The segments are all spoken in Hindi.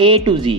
A to Z۔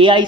AI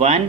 1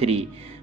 3،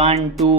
1 2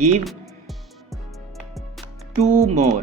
give 2 more.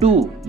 2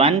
1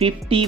50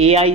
AI